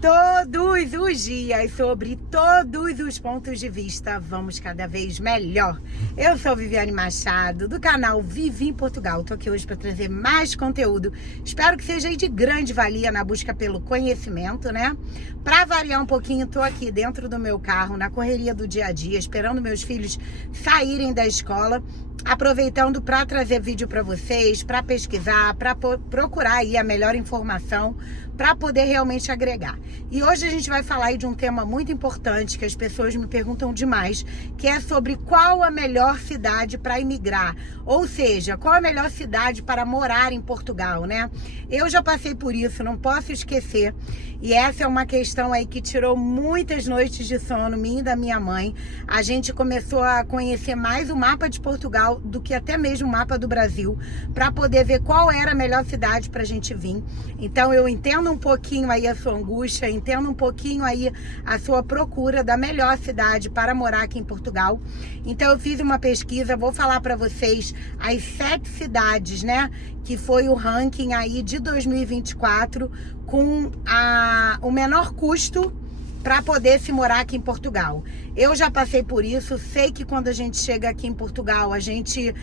Todos os dias, sobre todos os pontos de vista, vamos cada vez melhor. Eu sou Viviane Machado, do canal Vivi em Portugal. Tô aqui hoje para trazer mais conteúdo. Espero que seja de grande valia na busca pelo conhecimento, né? Para variar um pouquinho, tô aqui dentro do meu carro, na correria do dia a dia, esperando meus filhos saírem da escola, aproveitando para trazer vídeo para vocês, para pesquisar, para procurar aí a melhor informação, para poder realmente agregar. E hoje a gente vai falar aí de um tema muito importante que as pessoas me perguntam demais, que é sobre qual a melhor cidade para imigrar, ou seja, qual a melhor cidade para morar em Portugal, né? Eu já passei por isso, não posso esquecer, e essa é uma questão aí que tirou muitas noites de sono minha e da minha mãe. A gente começou a conhecer mais o mapa de Portugal do que até mesmo o mapa do Brasil, para poder ver qual era a melhor cidade para a gente vir. Então eu entendo um pouquinho aí a sua angústia, entendo um pouquinho aí a sua procura da melhor cidade para morar aqui em Portugal. Então eu fiz uma pesquisa, vou falar para vocês as 7 cidades, né, que foi o ranking aí de 2024 com o menor custo para poder se morar aqui em Portugal. Eu já passei por isso, sei que quando a gente chega aqui em Portugal, a gente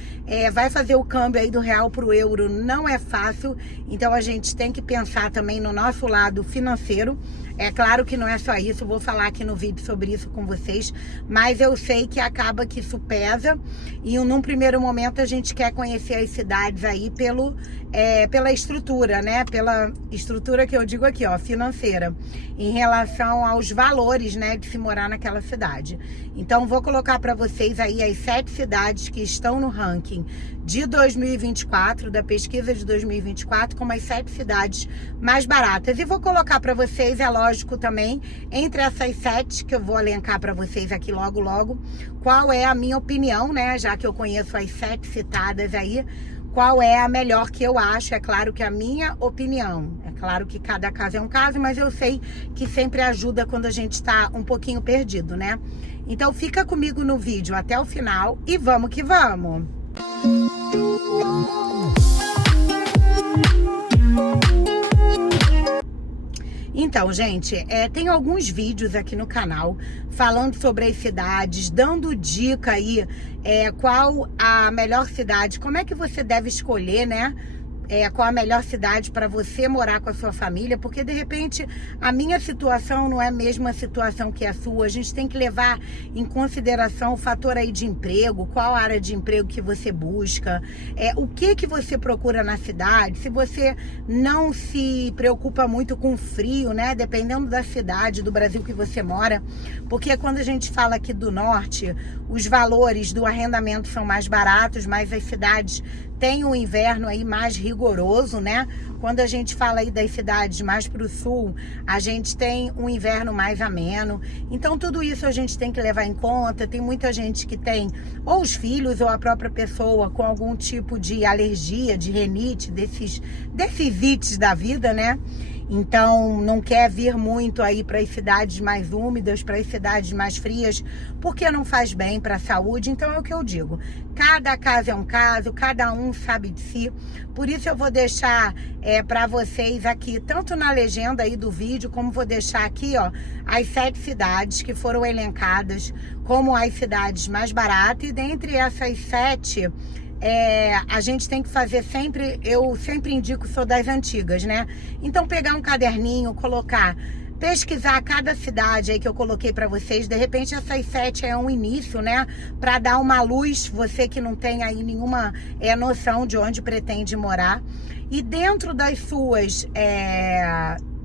vai fazer o câmbio aí do real para o euro, não é fácil, então a gente tem que pensar também no nosso lado financeiro. É claro que não é só isso, vou falar aqui no vídeo sobre isso com vocês, mas eu sei que acaba que isso pesa, e num primeiro momento a gente quer conhecer as cidades aí pela estrutura, né? Pela estrutura que eu digo aqui, ó, financeira, em relação aos valores, né, de se morar naquela cidade. Então vou colocar para vocês aí as 7 cidades que estão no ranking de 2024, da pesquisa de 2024, como as 7 cidades mais baratas. E vou colocar para vocês, é lógico também, entre essas 7 que eu vou elencar para vocês aqui logo logo, qual é a minha opinião, né? Já que eu conheço as 7 citadas aí, qual é a melhor que eu acho. É claro que a minha opinião, é claro que cada caso é um caso, mas eu sei que sempre ajuda quando a gente está um pouquinho perdido, né? Então fica comigo no vídeo até o final e vamos que vamos! Então, gente, tem alguns vídeos aqui no canal falando sobre as cidades, dando dica aí, qual a melhor cidade, como é que você deve escolher, né? Qual a melhor cidade para você morar com a sua família, porque de repente a minha situação não é a mesma situação que a sua. A gente tem que levar em consideração o fator aí de emprego, qual área de emprego que você busca, o que você procura na cidade, se você não se preocupa muito com frio, né, dependendo da cidade do Brasil que você mora, porque quando a gente fala aqui do norte, os valores do arrendamento são mais baratos, mas as cidades têm um inverno aí mais rigoroso, né? Quando a gente fala aí das cidades mais para o sul, a gente tem um inverno mais ameno. Então tudo isso a gente tem que levar em conta. Tem muita gente que tem, ou os filhos, ou a própria pessoa, com algum tipo de alergia, de rinite, desses ites da vida, né? Então não quer vir muito aí para as cidades mais úmidas, para as cidades mais frias, porque não faz bem para a saúde. Então é o que eu digo, cada caso é um caso, cada um sabe de si. Por isso eu vou deixar para vocês aqui, tanto na legenda aí do vídeo, como vou deixar aqui, ó, as 7 cidades que foram elencadas como as cidades mais baratas. E dentre essas 7, a gente tem que fazer sempre, eu sempre indico, sou das antigas, né? Então pegar um caderninho, pesquisar cada cidade aí que eu coloquei para vocês. De repente essas 7 é um início, né, para dar uma luz, você que não tem aí nenhuma noção de onde pretende morar. E dentro das suas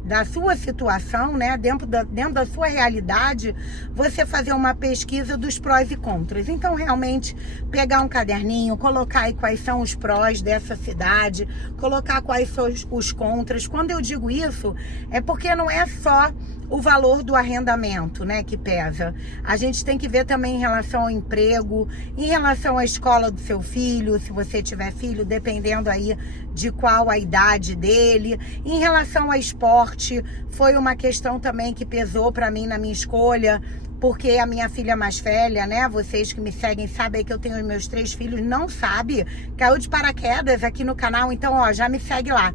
da sua situação, né, dentro da sua realidade, você fazer uma pesquisa dos prós e contras. Então, realmente, pegar um caderninho, colocar aí quais são os prós dessa cidade, colocar quais são os contras. Quando eu digo isso, é porque não é só o valor do arrendamento, né, que pesa. A gente tem que ver também em relação ao emprego, em relação à escola do seu filho, se você tiver filho, dependendo aí de qual a idade dele. Em relação ao esporte, foi uma questão também que pesou para mim na minha escolha, porque a minha filha mais velha, né, vocês que me seguem sabem que eu tenho os meus 3 filhos, não sabe, caiu de paraquedas aqui no canal, então ó, já me segue lá.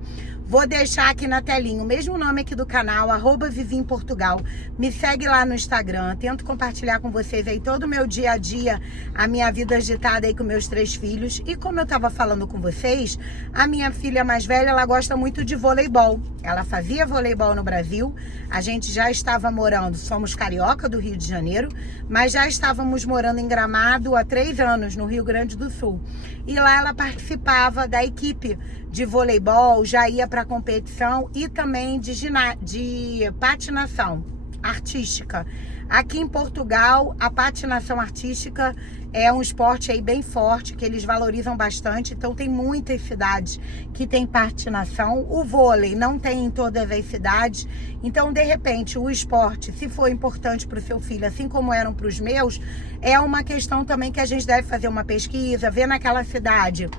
Vou deixar aqui na telinha o mesmo nome aqui do canal, @viviemportugal. Me segue lá no Instagram. Tento compartilhar com vocês aí todo o meu dia a dia, a minha vida agitada aí com meus 3 filhos. E como eu tava falando com vocês, a minha filha mais velha, ela gosta muito de voleibol. Ela fazia voleibol no Brasil. A gente já estava morando, somos carioca do Rio de Janeiro, mas já estávamos morando em Gramado há 3 anos, no Rio Grande do Sul. E lá ela participava da equipe de voleibol, já ia para competição e também de patinação artística. Aqui em Portugal, a patinação artística é um esporte aí bem forte, que eles valorizam bastante. Então tem muitas cidades que tem patinação. O vôlei não tem em todas as cidades. Então, de repente, o esporte, se for importante para o seu filho, assim como eram para os meus, é uma questão também que a gente deve fazer uma pesquisa, ver naquela cidade.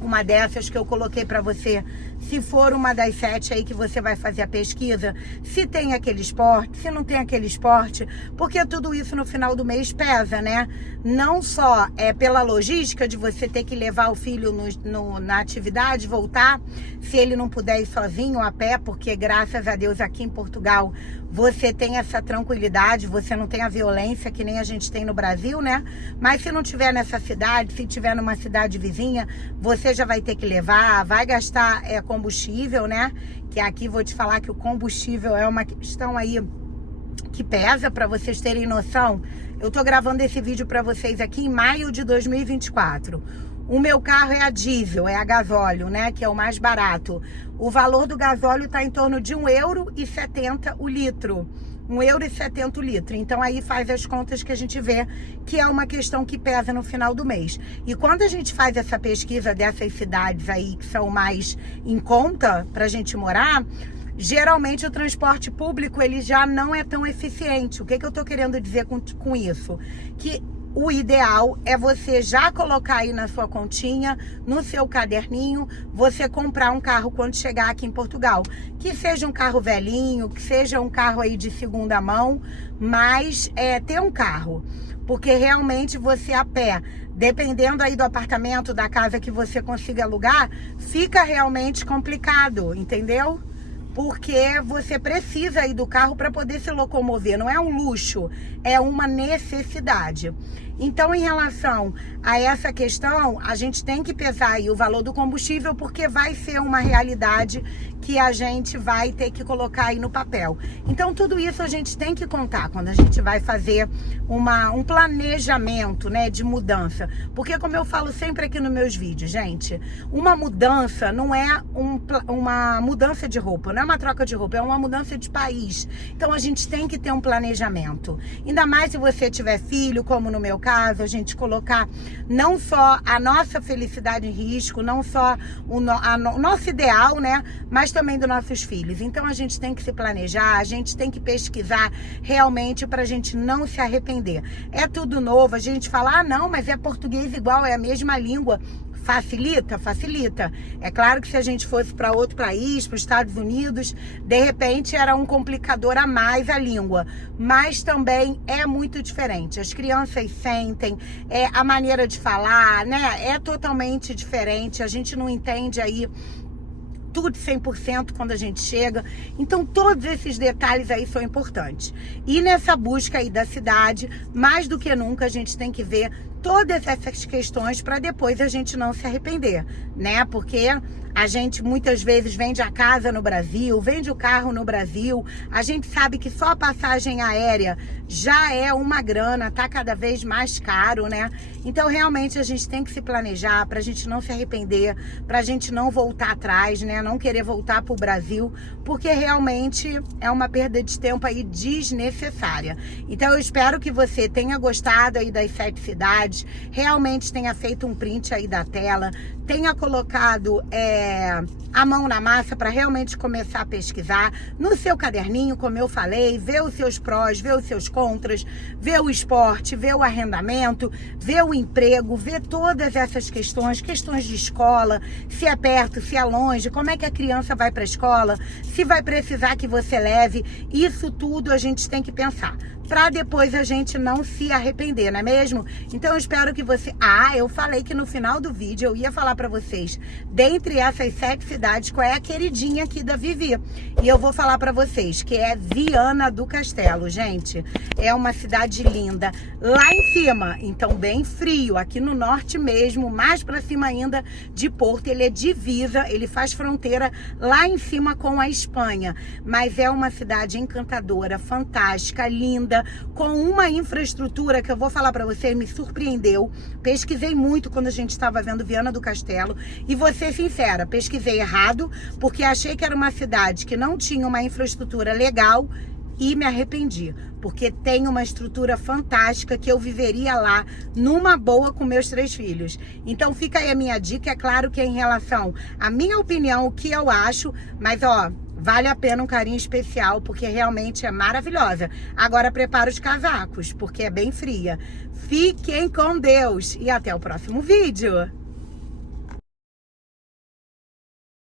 Uma dessas que eu coloquei para você, se for uma das 7 aí que você vai fazer a pesquisa, se tem aquele esporte, se não tem aquele esporte, porque tudo isso no final do mês pesa, né? Não só pela logística de você ter que levar o filho na atividade, voltar, se ele não puder ir sozinho a pé, porque graças a Deus aqui em Portugal você tem essa tranquilidade, você não tem a violência que nem a gente tem no Brasil, né? Mas se não tiver nessa cidade, se tiver numa cidade vizinha, você já vai ter que levar, vai gastar combustível, né? Que aqui vou te falar que o combustível é uma questão aí que pesa, para vocês terem noção. Eu tô gravando esse vídeo para vocês aqui em maio de 2024. O meu carro é a diesel, é a gasóleo, né? Que é o mais barato. O valor do gasóleo tá em torno de €1,70 o litro. €1,70 o litro. Então aí faz as contas que a gente vê que é uma questão que pesa no final do mês. E quando a gente faz essa pesquisa dessas cidades aí que são mais em conta pra gente morar, geralmente o transporte público ele já não é tão eficiente. O que eu tô querendo dizer com isso? Que o ideal é você já colocar aí na sua continha, no seu caderninho, você comprar um carro quando chegar aqui em Portugal. Que seja um carro velhinho, que seja um carro aí de segunda mão, mas ter um carro. Porque realmente você a pé, dependendo aí do apartamento, da casa que você consiga alugar, fica realmente complicado, entendeu? Porque você precisa aí do carro para poder se locomover. Não é um luxo, é uma necessidade. Então, em relação a essa questão, a gente tem que pesar aí o valor do combustível, porque vai ser uma realidade que a gente vai ter que colocar aí no papel. Então, tudo isso a gente tem que contar quando a gente vai fazer um planejamento, né, de mudança. Porque, como eu falo sempre aqui nos meus vídeos, gente, uma mudança não é uma mudança de roupa, não é uma troca de roupa, é uma mudança de país. Então, a gente tem que ter um planejamento. Ainda mais se você tiver filho, como no meu caso, a gente colocar não só a nossa felicidade em risco, não só o nosso ideal, né, mas também dos nossos filhos. Então a gente tem que se planejar, a gente tem que pesquisar realmente para a gente não se arrepender. É tudo novo, a gente fala, não, mas é português igual, é a mesma língua. Facilita? Facilita. É claro que se a gente fosse para outro país, para os Estados Unidos, de repente era um complicador a mais a língua. Mas também é muito diferente. As crianças sentem, a maneira de falar, né? É totalmente diferente. A gente não entende aí tudo 100% quando a gente chega. Então, todos esses detalhes aí são importantes. E nessa busca aí da cidade, mais do que nunca, a gente tem que ver todas essas questões para depois a gente não se arrepender, né? Porque a gente muitas vezes vende a casa no Brasil, vende o carro no Brasil, a gente sabe que só a passagem aérea já é uma grana, tá cada vez mais caro, né? Então realmente a gente tem que se planejar pra gente não se arrepender, pra gente não voltar atrás, né? Não querer voltar pro Brasil, porque realmente é uma perda de tempo aí desnecessária. Então eu espero que você tenha gostado aí das 7 cidades, realmente tenha feito um print aí da tela, tenha colocado a mão na massa para realmente começar a pesquisar no seu caderninho, como eu falei, ver os seus prós, ver os seus contras, ver o esporte, ver o arrendamento, ver o emprego, ver todas essas questões de escola, se é perto, se é longe, como é que a criança vai para a escola, se vai precisar que você leve, isso tudo a gente tem que pensar, para depois a gente não se arrepender, não é mesmo? Então eu espero que você... eu falei que no final do vídeo eu ia falar pra vocês, dentre essas 7 cidades, qual é a queridinha aqui da Vivi. E eu vou falar pra vocês, que é Viana do Castelo, gente. É uma cidade linda. Lá em cima, então bem frio, aqui no norte mesmo, mais pra cima ainda de Porto. Ele é divisa, ele faz fronteira lá em cima com a Espanha. Mas é uma cidade encantadora, fantástica, linda, com uma infraestrutura que eu vou falar pra vocês, me surpreendeu. Pesquisei muito quando a gente estava vendo Viana do Castelo e vou ser sincera, pesquisei errado porque achei que era uma cidade que não tinha uma infraestrutura legal e me arrependi, porque tem uma estrutura fantástica que eu viveria lá numa boa com meus 3 filhos. Então fica aí a minha dica, é claro que é em relação à minha opinião, o que eu acho, mas ó, vale a pena um carinho especial, porque realmente é maravilhosa. Agora prepara os casacos, porque é bem fria. Fiquem com Deus e até o próximo vídeo.